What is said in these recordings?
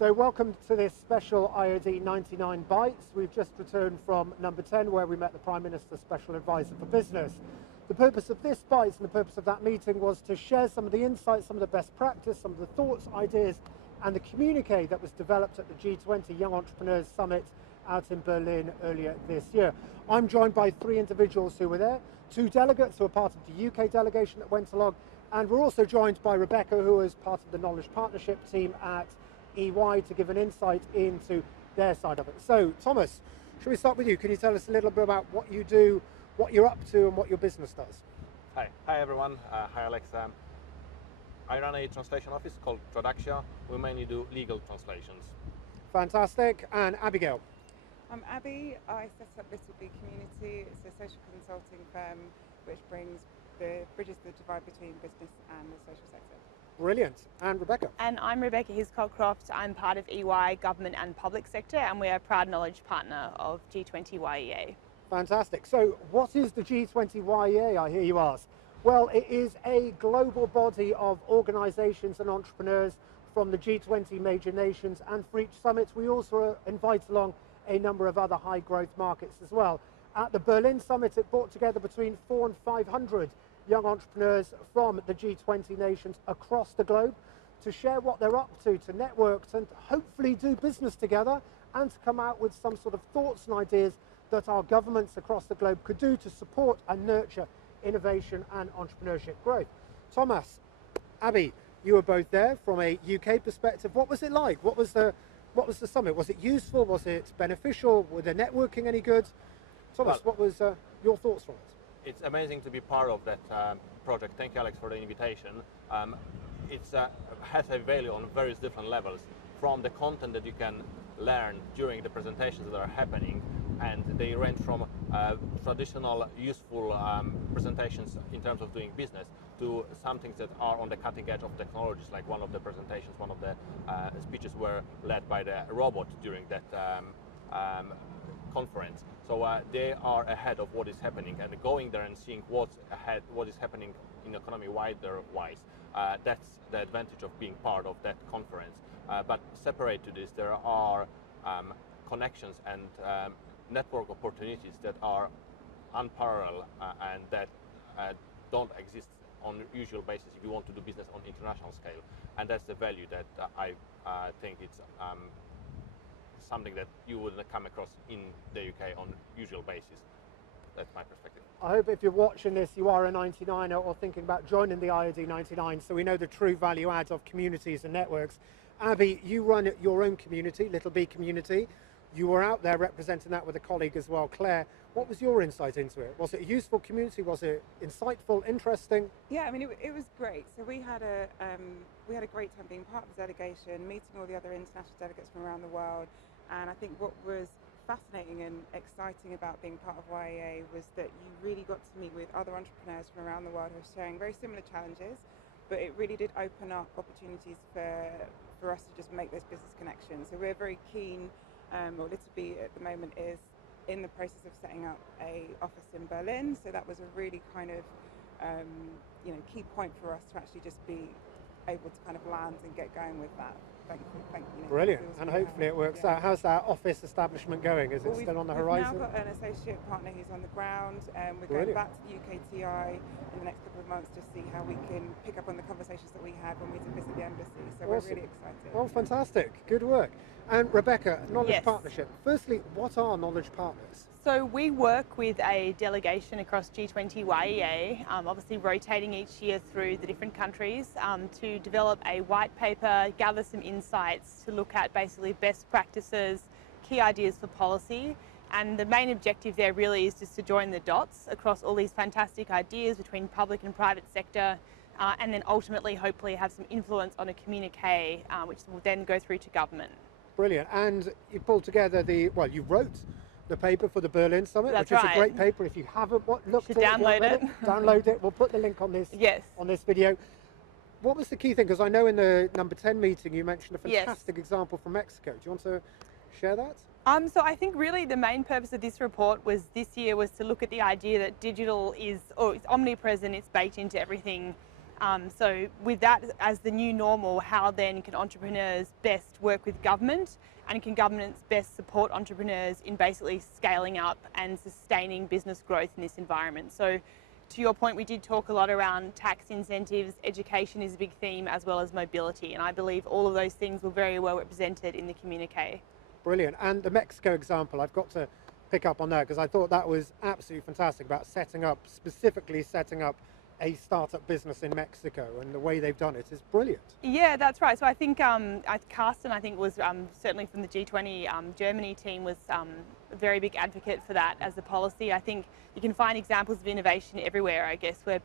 So welcome to this special IoD99 Bites. We've just returned from number 10 where we met the Prime Minister's Special Advisor for Business. The purpose of this Bites and the purpose of that meeting was to share some of the insights, some of the best practice, some of the thoughts, ideas and the communique that was developed at the G20 Young Entrepreneurs Summit out in Berlin earlier this year. I'm joined by three individuals who were there, two delegates who are part of the UK delegation that went along, and we're also joined by Rebecca, who is part of the Knowledge Partnership team at EY, to give an insight into their side of it. So, Thomas, should we start with you? Can you tell us a little bit about what you do, what you're up to, and what your business does? Hi everyone. Hi Alex. I run a translation office called Traductia. We mainly do legal translations. Fantastic. And Abigail? I'm Abby. I set up Little B Community. It's a social consulting firm which bridges the divide between business and the social sector. Brilliant. And Rebecca? And I'm Rebecca Hiscock-Croft. I'm part of EY Government and Public Sector, and we are a proud knowledge partner of G20 YEA. Fantastic. So what is the G20 YEA, I hear you ask? Well, it is a global body of organisations and entrepreneurs from the G20 major nations, and for each summit we also invite along a number of other high growth markets as well. At the Berlin summit, it brought together between 400 and 500 young entrepreneurs from the G20 nations across the globe to share what they're up to network, and hopefully do business together, and to come out with some sort of thoughts and ideas that our governments across the globe could do to support and nurture innovation and entrepreneurship growth. Thomas, Abby, you were both there from a UK perspective. What was it like? What was the summit? Was it useful? Was it beneficial? Were the networking any good? Thomas, what was your thoughts from it? It's amazing to be part of that project. Thank you, Alex, for the invitation. It has a value on various different levels, from the content that you can learn during the presentations that are happening, and they range from traditional useful presentations in terms of doing business to some things that are on the cutting edge of technologies, like one of the presentations, one of the speeches were led by the robot during that conference. So they are ahead of what is happening, and going there and seeing what is happening in economy wider wise. That's the advantage of being part of that conference. But separate to this, there are connections and network opportunities that are unparalleled and that don't exist on a usual basis if you want to do business on international scale. And that's the value that I think it's something that you wouldn't come across in the UK on usual basis. That's my perspective. I hope if you're watching this, you are a 99er or thinking about joining the IoD99, so we know the true value add of communities and networks. Abby, you run your own community, Little B Community. You were out there representing that with a colleague as well, Claire. What was your insight into it? Was it a useful community? Was it insightful, interesting? Yeah, I mean, it was great. So we had a great time being part of the delegation, meeting all the other international delegates from around the world. And I think what was fascinating and exciting about being part of YEA was that you really got to meet with other entrepreneurs from around the world who are sharing very similar challenges, but it really did open up opportunities for us to just make those business connections. So we're very keen, or Little B at the moment is in the process of setting up a office in Berlin. So that was a really kind of key point for us to actually just be able to kind of land and get going with that. Thank you. Brilliant, and hopefully it works out. How's that office establishment going? Is it still on the horizon? We've now got an associate partner who's on the ground, and we're going back to the UKTI in the next couple of months to see how we can pick up on the conversations that we had when we did visit the embassy. So we're really excited. Oh, fantastic. Good work. And Rebecca, Knowledge Partnership. Firstly, what are Knowledge Partners? So we work with a delegation across G20 YEA, obviously rotating each year through the different countries to develop a white paper, gather some insights to look at basically best practices, key ideas for policy. And the main objective there really is just to join the dots across all these fantastic ideas between public and private sector, and then ultimately hopefully have some influence on a communique which will then go through to government. Brilliant. And you pulled together you wrote the paper for the Berlin Summit, That's which is right. a great paper. If you haven't looked at it, download it. Download it. We'll put the link on this on this video. What was the key thing? Because I know in the number 10 meeting you mentioned a fantastic example from Mexico. Do you want to share that? So I think really the main purpose of this report was this year was to look at the idea that digital is, it's omnipresent, it's baked into everything So with that as the new normal, how then can entrepreneurs best work with government, and can governments best support entrepreneurs in basically scaling up and sustaining business growth in this environment? So to your point, we did talk a lot around tax incentives, education is a big theme, as well as mobility, and I believe all of those things were very well represented in the communique. Brilliant. And the Mexico example, I've got to pick up on that because I thought that was absolutely fantastic about specifically setting up a startup business in Mexico, and the way they've done it is brilliant. Yeah, that's right. So I think Carsten, I think, was certainly from the G20 Germany team, was a very big advocate for that as a policy. I think you can find examples of innovation everywhere, I guess, where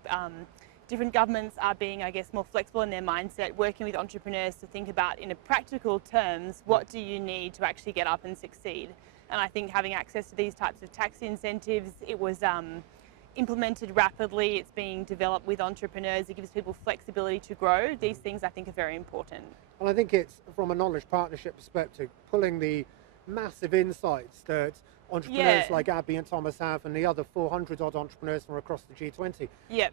different governments are being, I guess, more flexible in their mindset, working with entrepreneurs to think about, in a practical terms, what do you need to actually get up and succeed? And I think having access to these types of tax incentives, it was implemented rapidly, it's being developed with entrepreneurs, it gives people flexibility to grow. These things I think are very important. And I think it's, from a knowledge partnership perspective, pulling the massive insights that entrepreneurs like Abby and Thomas have, and the other 400 odd entrepreneurs from across the G20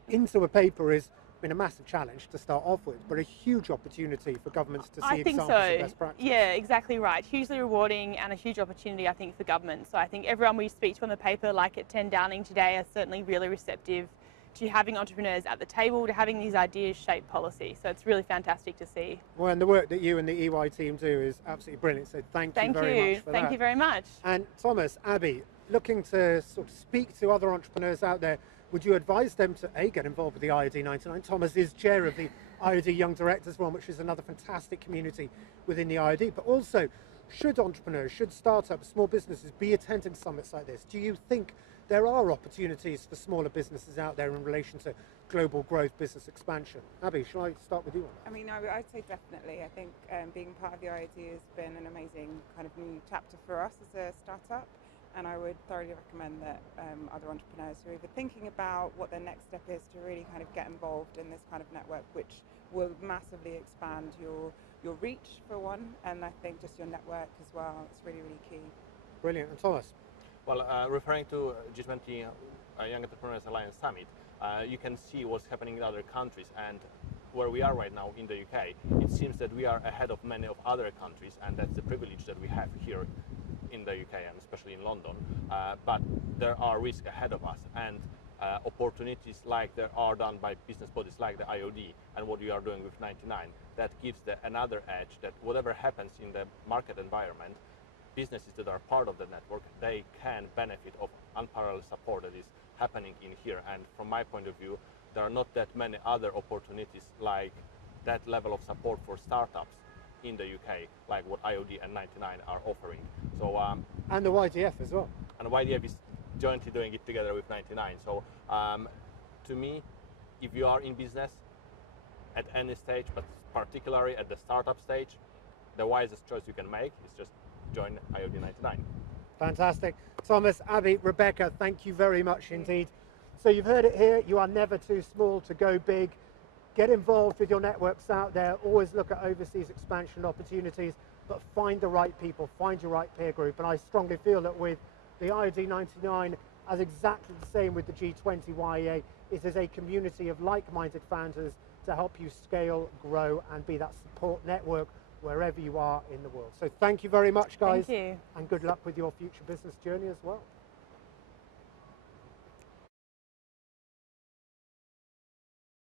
into a paper has been a massive challenge to start off with, but a huge opportunity for governments to see examples of best practice. Yeah, exactly right. Hugely rewarding and a huge opportunity, I think, for government. So I think everyone we speak to on the paper, like at 10 Downing today, are certainly really receptive to having entrepreneurs at the table, to having these ideas shape policy. So it's really fantastic to see. Well, and the work that you and the EY team do is absolutely brilliant. So thank you very much for that. Thank you very much. And Thomas, Abby, looking to sort of speak to other entrepreneurs out there, would you advise them to get involved with the IoD99? Thomas is chair of the IoD Young Directors Forum, which is another fantastic community within the IoD. But also, should entrepreneurs, should startups, small businesses be attending summits like this? Do you think there are opportunities for smaller businesses out there in relation to global growth, business expansion? Abby, shall I start with you on that? I mean, I'd say definitely. I think being part of the IoD has been an amazing kind of new chapter for us as a startup. And I would thoroughly recommend that other entrepreneurs who are either thinking about what their next step is to really kind of get involved in this kind of network, which will massively expand your reach for one, and I think just your network as well. It's really, really key. Brilliant. And Thomas? Well, referring to G20 Young Entrepreneurs Alliance Summit, you can see what's happening in other countries, and where we are right now in the UK, it seems that we are ahead of many of other countries, and that's the privilege that we have here in the UK and especially in London, but there are risks ahead of us, and opportunities like there are done by business bodies like the IoD and what we are doing with 99, that gives another edge that whatever happens in the market environment, businesses that are part of the network, they can benefit of unparalleled support that is happening in here. And from my point of view, there are not that many other opportunities like that level of support for startups in the UK, like what IoD and 99 are offering. So and the YDF as well. And YDF is jointly doing it together with 99. So to me, if you are in business at any stage, but particularly at the startup stage, the wisest choice you can make is just join IoD99. Fantastic. Thomas, Abby, Rebecca, thank you very much indeed. So you've heard it here, you are never too small to go big. Get involved with your networks out there, always look at overseas expansion opportunities, but find the right people, find your right peer group. And I strongly feel that with the IoD99, as exactly the same with the G20 YEA, it is a community of like-minded founders to help you scale, grow, and be that support network wherever you are in the world. So thank you very much, guys. Thank you. And good luck with your future business journey as well.